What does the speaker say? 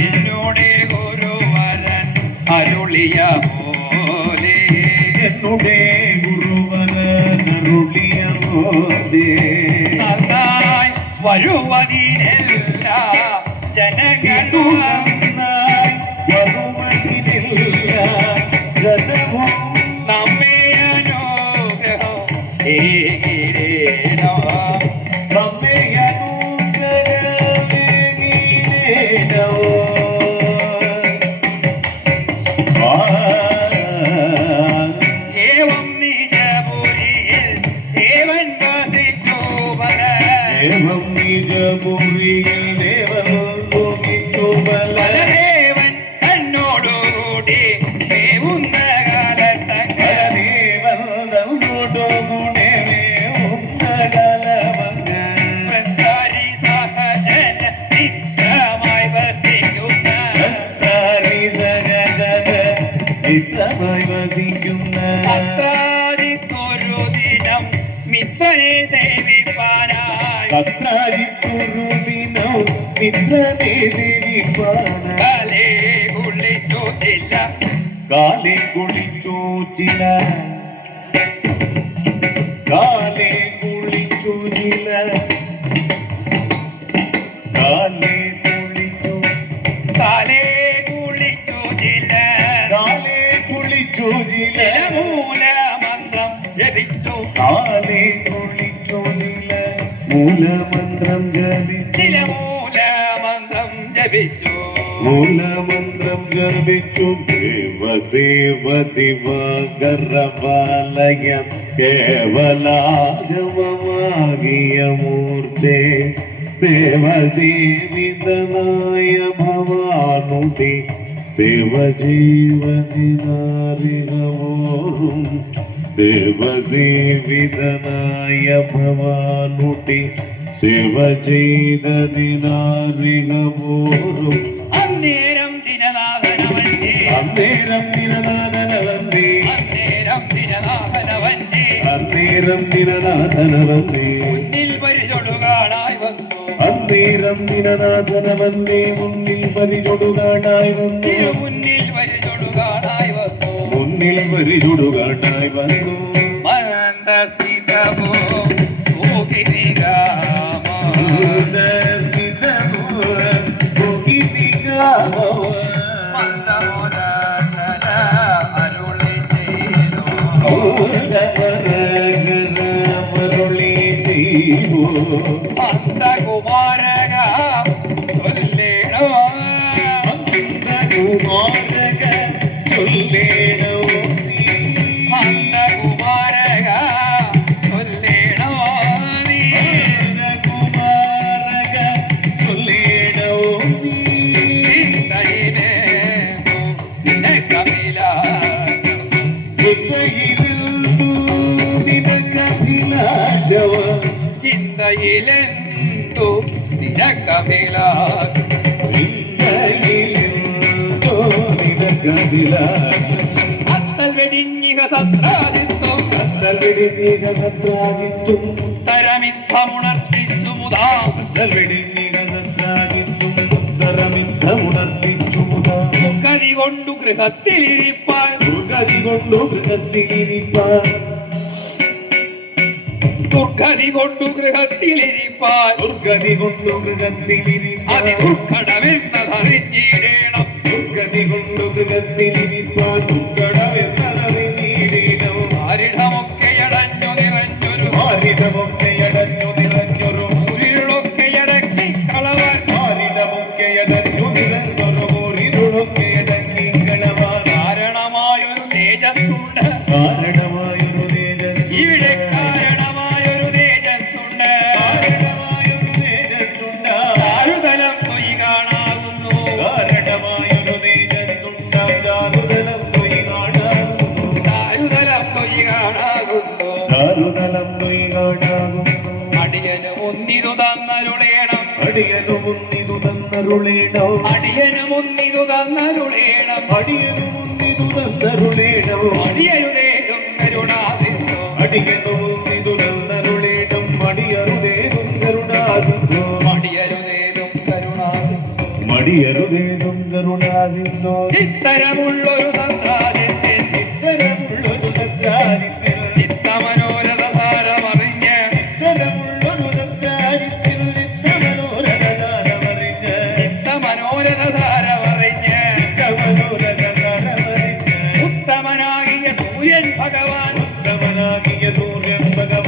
എന്നോടെ ഗുരുവരൻ അരുളിയ പോലെ എന്നുടെ ഗുരുവരൻ അരുളിയ പോലെ നന്നായി വരുവതിനെല്ലാ ജനങ്ങളും നന്നായി വരുവതിനെല്ലാ ജനവും നമ്മെ അനുഗ്രഹം ഏകിടേണം നമ്മെ അനുഗ്രഹമേകിടേണം ഏവം നിജപുരിയിൽ ദേവൻ വസിച്ചു ബല ഏവം നിജപുരിയിൽ ദേവൻ വസിച്ചു ബല ബലദേവൻ തന്നോടുകൂടി മേവുന്ന കാലത്തങ്ങ് ദേവൻ തന്നോടുകൂടെ മേവുന്ന കാലമങ്ങ് വൃന്ദാരി സഹജന നിത്യമായി വസിക്കുന്ന ഇത്രമായി വസിക്കുന്ന സത്രാജിത്തൊരു ദിനം മിത്രനെ സേവിപ്പാനായി സത്രാജിത്തൊരു ദിനം മിത്രനെ സേവിപ്പാനായി കാലേ കുളിച്ചു ചില്ല കാലേ കുളിച്ചു ചില കാലേ കുളിച്ചു ചില കാലേ കുളിച്ചു കാലേ കുളിച്ചു ചില്ല കാലേ കുളിച്ചു ചില മൂല മന്ത്രം ജപിച്ചു കാലേ കുളിച്ചു ചില മൂലമന്ത്രം ജപിച്ചു ചില മൂല മന്ത്രം ജപിച്ചു മൂലമന്ത്രം ജപിച്ചു ദേവദേവദിവാകരവാലയ കേവലാഗമമാകിയ മൂർത്തേ ദേവസേവിതനായ ഭവാനുതി ശിവജീവദിനാരികമോറും ദേവസേവിതനായ ഭവാനുട്ടി ശിവജീതദിനാരികമോറും അന്നേരം ദിനനാഥനവന്റെ അന്നേരം ദിനനാഥനവന്ദേ അന്നേരം ദിനനാഥനവന്റെ അന്നേരം ദിനനാഥനവന്ദേ മുന്നിൽ പരിചൊടുകാനായി വന്നു അന്നേരം ദിനനാഥനവന്ദേ മുന്നിൽ പരിചൊടുകാനായി വന്നു മുന്നിൽ പരിചൊടുകാനായി വന്നു മുന്നിൽ പരിചൊടുകാനായി വന്നു മന്ദസ്മിതമോ ഊകിനികാമോ മന്ദമോദശന അരുളി ചെയ്തു മന്ദകുമാരക ചൊല്ലേണോ മന്ദകുമാരക ചൊല്ലേണോ നീ ചിന്തയിലേതു ചിന്തയിലെന്തു നിനക്കഭിലാഷം അത്തൽ വെടിഞ്ഞിക സത്രാജിത്വം ഉത്തരമിദ്ധമുണർത്തിച്ചു മുതാ ദുർഗതി കൊണ്ടു ഗൃഹത്തിലിരിപ്പാൻ ദുർഗതി കൊണ്ടു ഗൃഹത്തിലിരിപ്പാൻ ദുർഗതി കൊണ്ടു ഗൃഹത്തിലിരിപ്പാൻ ദുർഗതി കൊണ്ടു ഗൃഹത്തിലിരിപ്പാൻ അതിദുർഘടമെന്നതറിഞ്ഞിടേണം ദുർഗതി കൊണ്ടു ഗൃഹത്തിലിരിപ്പാൻ ദുർഘടമെന്നതറിഞ്ഞിടേണം ആരിടമൊക്കെ അടഞ്ഞു നിറഞ്ഞൊരു ആരിടമൊക്കെ അടഞ്ഞു നിറഞ്ഞൊരു ഊരിലൊക്കെ അടക്കി കളവാൻ ആരിടമൊക്കെ അടഞ്ഞു നിറഞ്ഞൊരു ഊരിലൊക്കെ അടക്കി കളവാൻ കാരണമായൊരു തേജസ്സുണ്ട് കാരണമായൊരു തേജസ് ഇവിടെ കാരണമായൊരു തേജസ്സുണ്ട് കാരണമായൊരു തേജസ്സുണ്ട് ആരുതലം പൊയ് കാണാകുന്നു കാരണമായൊരു തേജസ്സുണ്ട് ചാരുതലം പൊയ് കാണാകുന്നു ആരുതലം പൊയ് കാണാകുന്നു ചാരുതലം പൊയ് കാണാകുന്നു അടിയന് മുന്നിതു തന്നരുളേണം അടിയനു മുന്നിതു തന്നരുളേണം അടിയന് മുന്നിതു തന്നരുളേണം അടിയനു മുന്നിതു തന്നരുളേണം അടിയരുതേതും കരുണാസിന്ധു അടിയനു മുന്നിതു തന്നരുളേണം മടിയരുതേതും കരുണാസിന്ധോ ഇത്തരമുള്ളൊരു സന്താനത്തിൽ ഇത്തരമുള്ളൊരു തത്രാദിത്തിൽ ചിത്തമനോരഥ സാരമറിഞ്ഞ് ഇത്തരമുള്ളൊരു തത്രാദിത്തിൽ നിത്തമനോരഥാരമറിഞ്ഞ് ചിത്തമനോരഥ സാരമറിഞ്ഞ് നിത്തമനോരഥാരമറിഞ്ഞ് ഉത്തമനാകിയ സൂര്യൻ ഭഗവാൻ ഉത്തമനാകിയ സൂര്യൻ ഭഗവാൻ